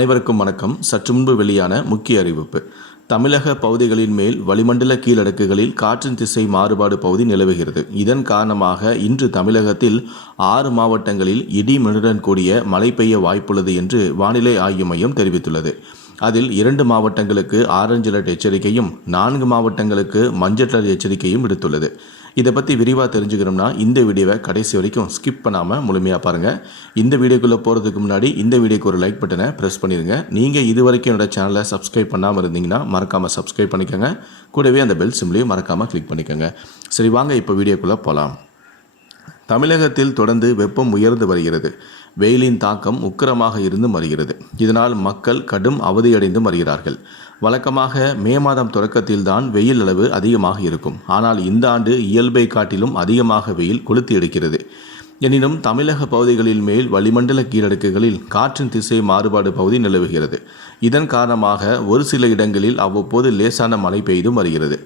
அனைவருக்கும் வணக்கம். சற்று முன்பு வெளியான முக்கிய அறிவிப்பு. தமிழக பகுதிகளின் மேல் வளிமண்டல கீழடுக்குகளில் காற்றின் திசை மாறுபாடு பகுதி நிலவுகிறது. இதன் காரணமாக இன்று தமிழகத்தில் ஆறு மாவட்டங்களில் இடி மின்னுடன் கூடிய மழை பெய்ய வாய்ப்புள்ளது என்று வானிலை ஆய்வு மையம் தெரிவித்துள்ளது. அதில் இரண்டு மாவட்டங்களுக்கு ஆரஞ்சு அலர்ட் எச்சரிக்கையும் நான்கு மாவட்டங்களுக்கு மஞ்சள் அலர்ட் எச்சரிக்கையும் விடுத்துள்ளது. இதை பற்றி விரிவாக தெரிஞ்சுக்கணும்னா இந்த வீடியோவை கடைசி வரைக்கும் ஸ்கிப் பண்ணாமல் முழுமையாக பாருங்கள் இந்த வீடியோக்குள்ளே போகிறதுக்கு முன்னாடி இந்த வீடியோக்கு ஒரு லைக் பட்டனை ப்ரெஸ் பண்ணிடுங்க நீங்கள் இது வரைக்கும் என்னோட சேனலை சப்ஸ்கிரைப் பண்ணாமல் இருந்தீங்கன்னா மறக்காமல் சப்ஸ்கிரைப் பண்ணிக்கோங்க. கூடவே அந்த பெல் சிம்லையும் மறக்காமல் கிளிக் பண்ணிக்கோங்க. சரி வாங்க இப்போ வீடியோக்குள்ளே போகலாம் தமிழகத்தில் தொடர்ந்து வெப்பம் உயர்ந்து வருகிறது. வெயிலின் தாக்கம் உக்கிரமாக இருந்து வருகிறது இதனால் மக்கள் கடும் அவதியடைந்து வருகிறார்கள் வழக்கமாக மே மாதம் தொடக்கத்தில் தான் வெயில் அளவு அதிகமாக இருக்கும். ஆனால் இந்த ஆண்டு இயல்பை காட்டிலும் அதிகமாக வெயில் கொளுத்தி எடுக்கிறது. எனினும் தமிழக பகுதிகளில் மேல் வளிமண்டல கீழடுக்குகளில் காற்றின் திசை மாறுபாடு பகுதி நிலவுகிறது. இதன் காரணமாக ஒரு சில இடங்களில் அவ்வப்போது லேசான மழை பெய்தும் வருகிறது.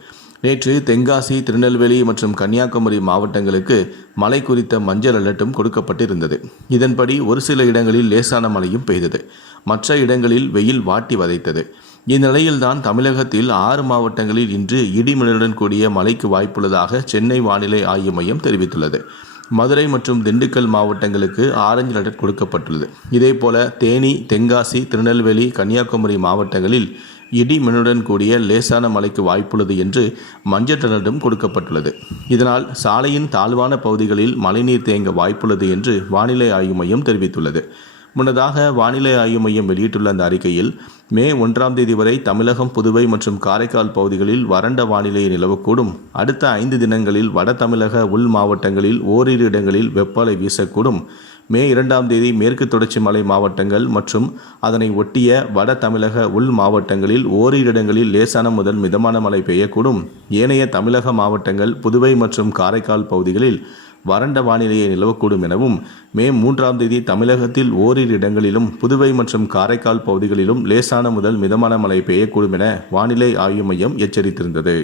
நேற்று தென்காசி திருநெல்வேலி மற்றும் கன்னியாகுமரி மாவட்டங்களுக்கு மழை குறித்த மஞ்சள் அலர்ட்டும் கொடுக்கப்பட்டிருந்தது. இதன்படி ஒரு சில இடங்களில் லேசான மழையும் பெய்தது. மற்ற இடங்களில் வெயில் வாட்டி வதைத்தது. இந்நிலையில்தான் தமிழகத்தில் ஆறு மாவட்டங்களில் இன்று இடிமின்னலுடன் கூடிய மழைக்கு வாய்ப்புள்ளதாக சென்னை வானிலை ஆய்வு மையம் தெரிவித்துள்ளது. மதுரை மற்றும் திண்டுக்கல் மாவட்டங்களுக்கு ஆரஞ்சு அலர்ட் கொடுக்கப்பட்டுள்ளது. இதேபோல தேனி தென்காசி திருநெல்வேலி கன்னியாகுமரி மாவட்டங்களில் இடி மின்னுடன் கூடிய லேசான மழைக்கு வாய்ப்புள்ளது என்று மஞ்சள் அலர்ட்டும் கொடுக்கப்பட்டுள்ளது. இதனால் சாலையின் தாழ்வான பகுதிகளில் மழைநீர் தேங்க வாய்ப்புள்ளது என்று வானிலை ஆய்வு மையம் தெரிவித்துள்ளது. முன்னதாக வானிலை ஆய்வு மையம் வெளியிட்டுள்ள அந்த அறிக்கையில் மே ஒன்றாம் தேதி வரை தமிழகம் புதுவை மற்றும் காரைக்கால் பகுதிகளில் வறண்ட வானிலை நிலவக்கூடும். அடுத்த ஐந்து தினங்களில் வட தமிழக உள் மாவட்டங்களில் ஓரிரு இடங்களில் வெப்பலை வீசக்கூடும். மே இரண்டாம் தேதி மேற்கு தொடர்ச்சி மலை மாவட்டங்கள் மற்றும் அதனை ஒட்டிய வட தமிழக உள் மாவட்டங்களில் ஓரிரு இடங்களில் லேசான முதல் மிதமான மழை பெய்யக்கூடும். ஏனைய தமிழக மாவட்டங்கள் புதுவை மற்றும் காரைக்கால் பகுதிகளில் வறண்ட வானிலையை நிலவக்கூடும் எனவும் மே மூன்றாம் தேதி தமிழகத்தில் ஓரிரு இடங்களிலும் புதுவை மற்றும் காரைக்கால் பகுதிகளிலும் லேசான முதல் மிதமான மழை பெய்யக்கூடும் என வானிலை ஆய்வு மையம் எச்சரித்திருந்தது.